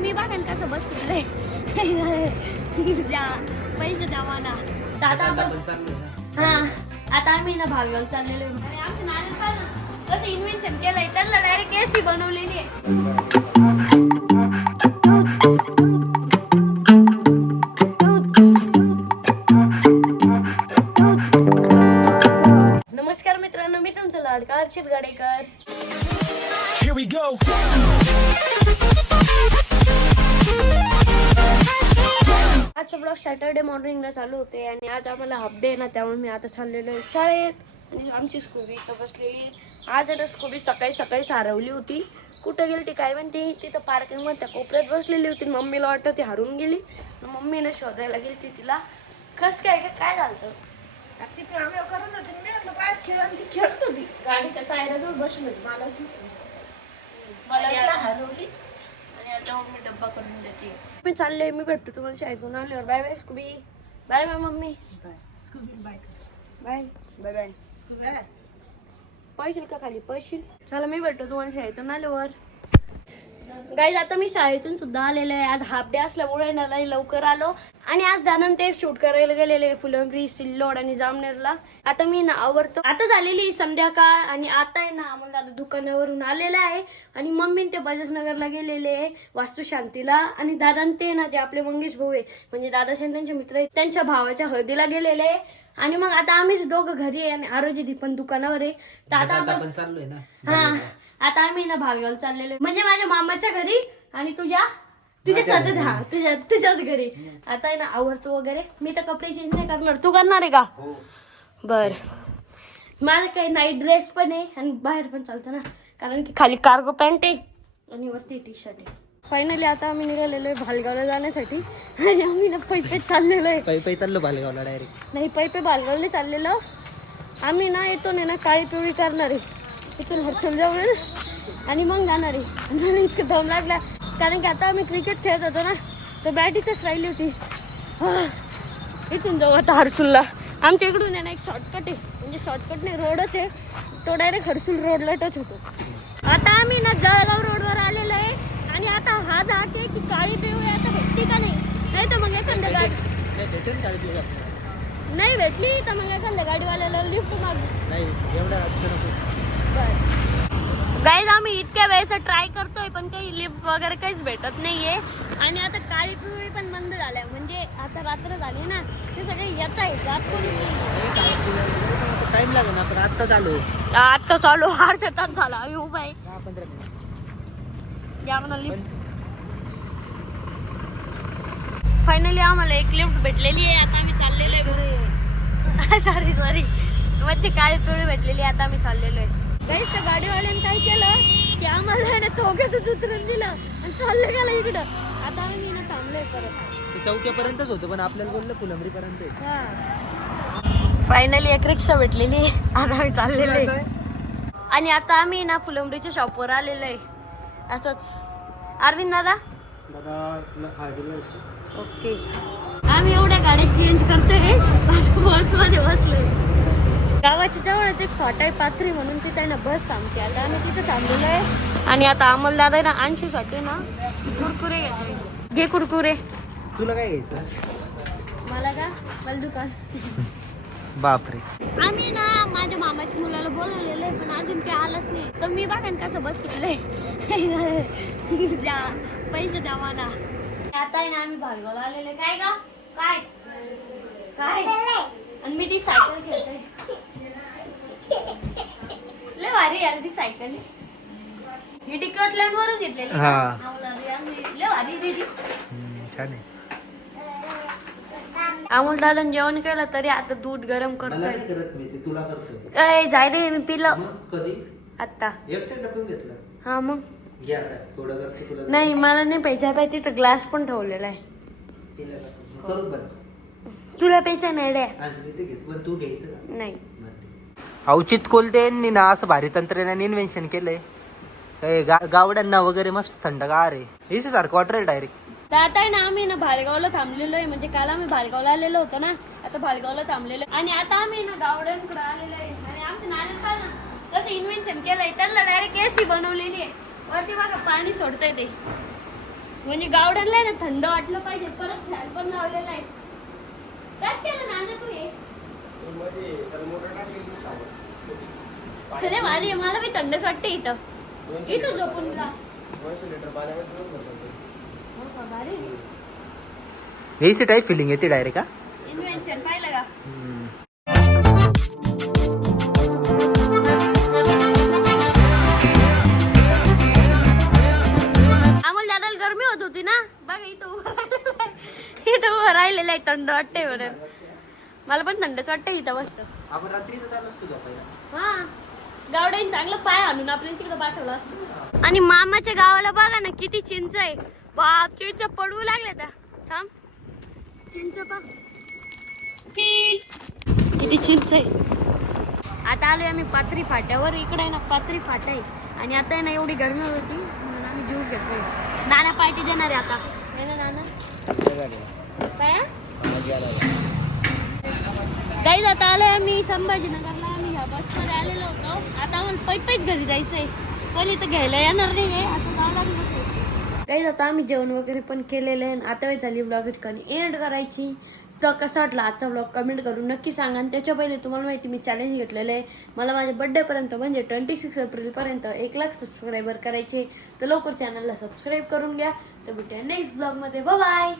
मी बघा ना कसं बसलेलं द्या पैसे द्या मला दादा हा आता आम्ही ना भालगाव चाललेलो आहे. आणि आमच्या नाना पाहिलं कसं इन्व्हेन्शन केलंय त्यांना डायरेक्ट एसी बनवलेली आहे. नमस्कार मित्रांनो, मी तुमचं लाडका Archit Gadekar. Here we go. आजचा ब्लॉग सॅटर्डे मॉर्निंगला चालू होते आणि आज आम्हाला हाफ डे ना, त्यामुळे मी आता चाललेलो आहे शाळेत. आणि आमची स्कूबी इथं बसलेली. आज आता स्कूबी सकाळी सकाळीच हरवली होती. कुठं गेली ती काय म्हणते, तिथं पार्किंगमध्ये त्या कोपऱ्यात बसलेली होती. मम्मीला वाटतं ती हरून गेली. मम्मीने शोधायला गेली ती तिला. खस काय काय झालं ती आम्ही करत होती. मी म्हटलं बाहेर खेळून ती खेळत होती. गाडीच्या टायराजवळ बसून होती. मला दिसली मला हरवली. आणि आता मम्मी डब्बा करून देते. मी चालले, मी भेटतो तुम्हाला शाळेतून आल्यावर. Bye bye Scooby. Bye bye mummy. Bye Scooby. Bye bye bye bye Scooby. पैशील का खाली पैशील. चला मी भेटतो तुम्हाला शाळेतून आल्यावर. गाईज आता मी शाळेतून सुद्धा आलेले आहे. आज हाफ डे असल्यामुळे ना लवकर आलो. आणि आज दानन ते शूट करायला गेलेले फुलंब्री, सिल्लोड आणि जामनेरला. आता मी ना आवरतो. आता झालेली संध्याकाळ आणि आता आहे ना आम्हाला दादा दुकानावरून आलेला आहे. आणि मम्मी ते बजाजनगरला गेलेले वास्तुशांतीला. आणि दादा ते ना जे आपले मंगेश भाऊ आहे म्हणजे दादाशन त्यांचे मित्र आहेत, त्यांच्या भावाच्या हळदीला गेलेले. आणि मग आता आम्हीच दोघं घरी आहे आणि आरोजी दी पण दुकानावर आहे. तर आता आपण चाललोय ना. हा आता आम्ही ना भालगाव चाललेलो म्हणजे माझ्या मामाच्या घरी आणि तुझ्या स्वतः हा तुझ्याच घरी. आता आहे ना आवरतो वगैरे. मी तर कपडे चेंज नाही करणार. तू करणार आहे का? बर. माझा काही नाईट ड्रेस पण आहे आणि बाहेर पण चालतं ना, कारण की खाली कार्गो पॅन्ट आहे आणि वरती टी शर्ट आहे. फायनली आता आम्ही निघालेलो आहे भालगावला जाण्यासाठी. आणि आम्ही ना पैपे चाललेलो आहे. पै चाललो भालगावला डायरेक्ट. नाही पैपे भालगावला चाललेलो आम्ही ना. येतो ना काळी पिवळी करणार आहे इथून हर्षल जाऊन आणि मग जाणार आहे. मला इतकं दम लागला कारण की आता आम्ही क्रिकेट खेळत होतो ना, तर बॅट इथंच राहिली होती. इथून जाऊ आता हर्सुलला. आमच्या इकडून आहे ना एक शॉर्टकट आहे, म्हणजे शॉर्टकट नाही रोडच आहे, तो डायरेक्ट हर्सुल रोडला टच होतो. आता आम्ही ना जळगाव रोडवर आलेलो आहे. आणि आता हा जात आहे की काळी पिवळी आता भेटती का नाही तर मग एखाद्या गाडी नाही भेटली तर मग एखाद्या गाडीवाल्याला लिफ्ट मागू. गाईज आम्ही इतक्या वेळेचं ट्राय करतोय पण काही लिफ्ट वगैरे काहीच भेटत नाहीये. आणि आता काळी पिवळी पण बंद झाल्या, म्हणजे आता रात्र झाली ना, ते सगळे येत आहे जात कोणी टाइम लागेल ना, पण आता चालू अर्धा तास झाला आम्ही उभा आहे. 10-15 मिनिट या म्हणा लिफ्ट. फायनली आम्हाला एक लिफ्ट भेटलेली आहे. आता आम्ही चाललेलो आहे. सॉरी म्हणजे काळी पिवळी भेटलेली आहे. आता आम्ही चाललेलो आहे. गाईस त्या गाडीवाल्याने काय केलं की आम्हाला ना चौक्यातच उतरून दिलं आणि चाललं गेलं इकडं. आता आम्ही ना थांबलोय परत. चौक्यापर्यंतच होतं पण आपल्याला बोललं फुलंब्री पर्यंत. फायनली एक रिक्षा भेटलेली. आता आम्ही चाललेलो आहे. आणि आता आम्ही ना फुलंब्रीच्या शॉपवर आलेलो आहे असंच. अरविंद दादा ओके. आम्ही एवढ्या गाड्या चेंज करतोय बसमध्ये बसलोय. गावाच्या जवळच एक फाटा आहे पाथरी म्हणून, तिथे ना बस थांबते. आता आम्ही तिथे थांबलेलो आहे. आणि आता आम्हाला दादा ना अंशूसाठी ना कुरकुरे घ्यायचे. घे कुरकुरे. तुला काय घ्यायचं? मला का? मला दुकान. बापरे. आम्ही ना माझ्या मामाच्या मुलाला बोलवलेलं आहे पण अजून काही आलंच नाही. तर मी बघा कसं बसलेलं आहे. द्या पैसे द्या मला. आता आहे ना आम्ही भालगावला आलेले. काय का काय काय आणि मी ती सायकल खेळते. लय भारी यार ती सायकल. ही टिकटलँड वरून घेतलेली. लय भारी दिदी. छान आहे. अमोल दादा जेवण केलं तरी आता दूध गरम करतोय. तुला करतो. जाय रे मी पिलं कधी आता. एकटे डबून घेतलं. हा मग घ्या थोडं करतो तुला. नाही मला नाही पाहिजे. पाहिजे तर ग्लास पण ठेवलेला आहे. करू बंद. तुला प्यायचं नाही रे. पण तू घ्यायचं नाही. औचित कोलते यांनी ना असं भारी तंत्रज्ञान इन्व्हेन्शन केलंय. गावड्यांना वगैरे मस्त थंडगार आहे. हे सारखं वाटरेल डायरेक्ट. तर आता आहे ना आम्ही ना भालगावला थांबलेलो आहे. म्हणजे काल आम्ही भालगावला आलेलो होतो ना, आता भालगावला थांबलेलो. आणि आता आम्ही ना गावड्यांकडे आलेलो आहे. आणि आमच्या नाना ना कसं इन्व्हेन्शन केलंय, त्यांना डायरेक्ट एसी बनवलेली आहे. वरती बघा पाणी सोडतंय ते. म्हणजे गावड्यांना आहे ना थंड वाटलं पाहिजे, परत फॅन पण लावलेला आहे. काय केलं नाना तू हे? चले भारी आहे, मला बी थंडच वाटते इथं. इथं झोपून जा. हो का, भारी आहे. एसी टाईप फिलिंग येते डायरेक्ट का? इन्व्हेन्शन पाहिलं का? अमोल दादाला गरमी होत होती ना, बघा इथं उभं राहिलेलं आहे, थंड वाटतंय म्हणून. मला पण थंडच वाटतंय इथं मस्त. आपण रात्री नसतो झोपायला. हा, गावड्याने चांगलं पाय आणून आपल्याला तिकडे पाठवलं असतं. आणि मामाच्या गावाला बघा ना किती चिंच आहे. बाप, चिंच पडवू लागले त्या. थांब, चिंच पा किती चिंच आहे. आता आलोय आम्ही पाथरी फाट्यावर. इकडे आहे ना पाथरी फाटा आहे. आणि आता आहे ना एवढी गरमी होत होती म्हणून आम्ही ज्यूस घेतोय. नाना पार्टी देणार आहे आता, है ना नाना? काय गाईज, आता आलोय आम्ही संभाजीनगरला. आम्ही ह्या बसमध्ये आलेलो होतो. आता आम्हाला पैपैच घरी जायचंय, पण इथं घ्यायला येणार नाही. आता जावं लागलं. गाईज, आता आम्ही जेवण वगैरे पण केलेलं आहे. आता वेळ झाली ब्लॉग ठिकाणी एंड करायची. तर कसा वाटला आजचा ब्लॉग कमेंट करून नक्की सांगा. आणि त्याच्या पहिले तुम्हाला माहिती मी चॅलेंज घेतलेलं आहे. मला माझ्या बर्थडेपर्यंत म्हणजे 26 एप्रिलपर्यंत 1 लाख सबस्क्रायबर करायचे. तर लवकर चॅनलला सबस्क्राईब करून घ्या. तर भेटूया नेक्स्ट ब्लॉगमध्ये. Bye bye.